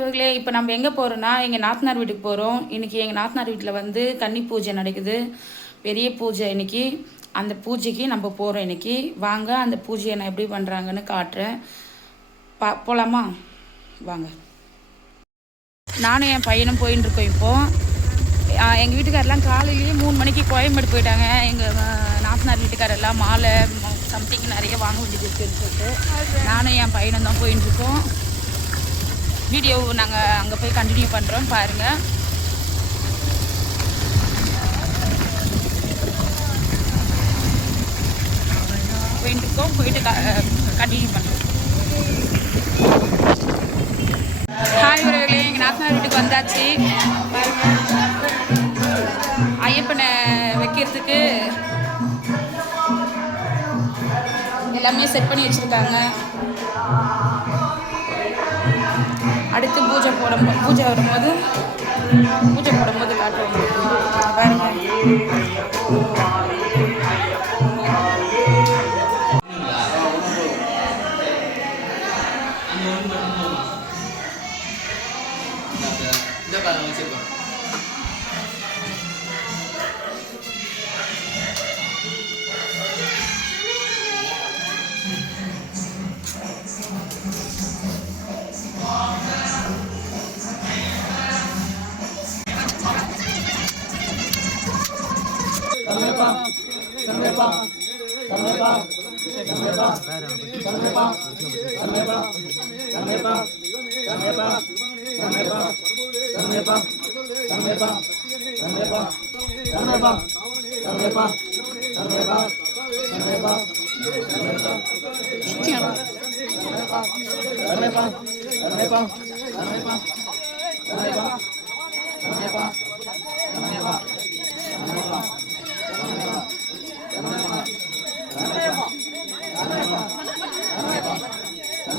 இவர்களே இப்போ நம்ம எங்கே போகிறோன்னா எங்கள் நாத்தனார் வீட்டுக்கு போகிறோம் இன்றைக்கி எங்கள் நாத்தனார் வீட்டில் வந்து கன்னி பூஜை நடக்குது. பெரிய பூஜை இன்னைக்கு. அந்த பூஜைக்கு நம்ம போகிறோம் இன்னைக்கு. வாங்க அந்த பூஜையை நான் எப்படி பண்ணுறாங்கன்னு காட்டுறேன். பா போகலாமா வாங்க. நானும் என் பையனும் போயின்னு இருக்கோம் இப்போது எங்கள் வீட்டுக்காரெல்லாம் காலையிலேயே மூணு மணிக்கு கோயம்பேடு போயிட்டாங்க. எங்கள் நாத்தனார் வீட்டுக்காரெல்லாம் மாலை சம்திங் நிறைய வாங்க வேண்டியது இருக்குன்னு சொல்லிட்டு நானும் என் பையனும் தான் போயின்னு இருக்கோம். வீடியோ நாங்கள் அங்கே போய் கண்டினியூ பண்ணுறோம் பாருங்கள் போயிட்டு இருக்கோம் போயிட்டு கண்டினியூ பண்ணுறோம் ஹாய் உறவுகளே எங்கள் நாத்தனார் வீட்டுக்கு வந்தாச்சு. ஐயப்பனை வைக்கிறதுக்கு எல்லாமே செட் பண்ணி வச்சுருக்காங்க. அடுத்து பூஜை போடும் பூஜை வரும்போது பூஜை போடும்போது காட்டுவோம் உங்களுக்கு. Terima kasih.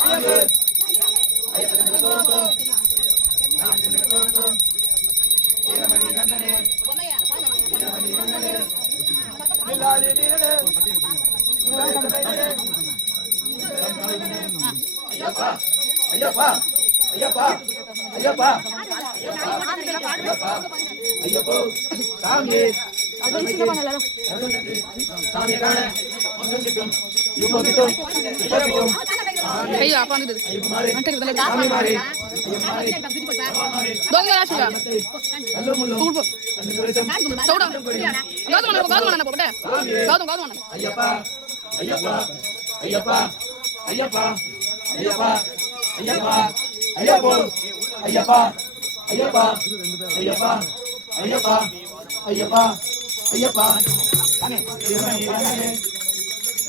வழி ஐயப்பா ஐயப்பா ஐயப்பா. ஐயப்பா ஐயப்போ சாமி சாமி. காண ஐயோ அப்பா வந்துடுது சாமி மாறி தோங்க ராசிகா அல்லோ முள்ளோ கூடு சவுடா கௌதம் அண்ணா கௌதம் அண்ணா போட்டே கௌதம் கௌதம் அண்ணா ஐயப்பா ஐயப்பா ஐயப்பா ஐயப்பா ஐயப்பா ஐயப்பா ஐயப்போ ஐயப்பா ஐயப்பா ஐயப்பா ஐயப்பா ஐயப்பா ஐயப்பா ஐயப்பா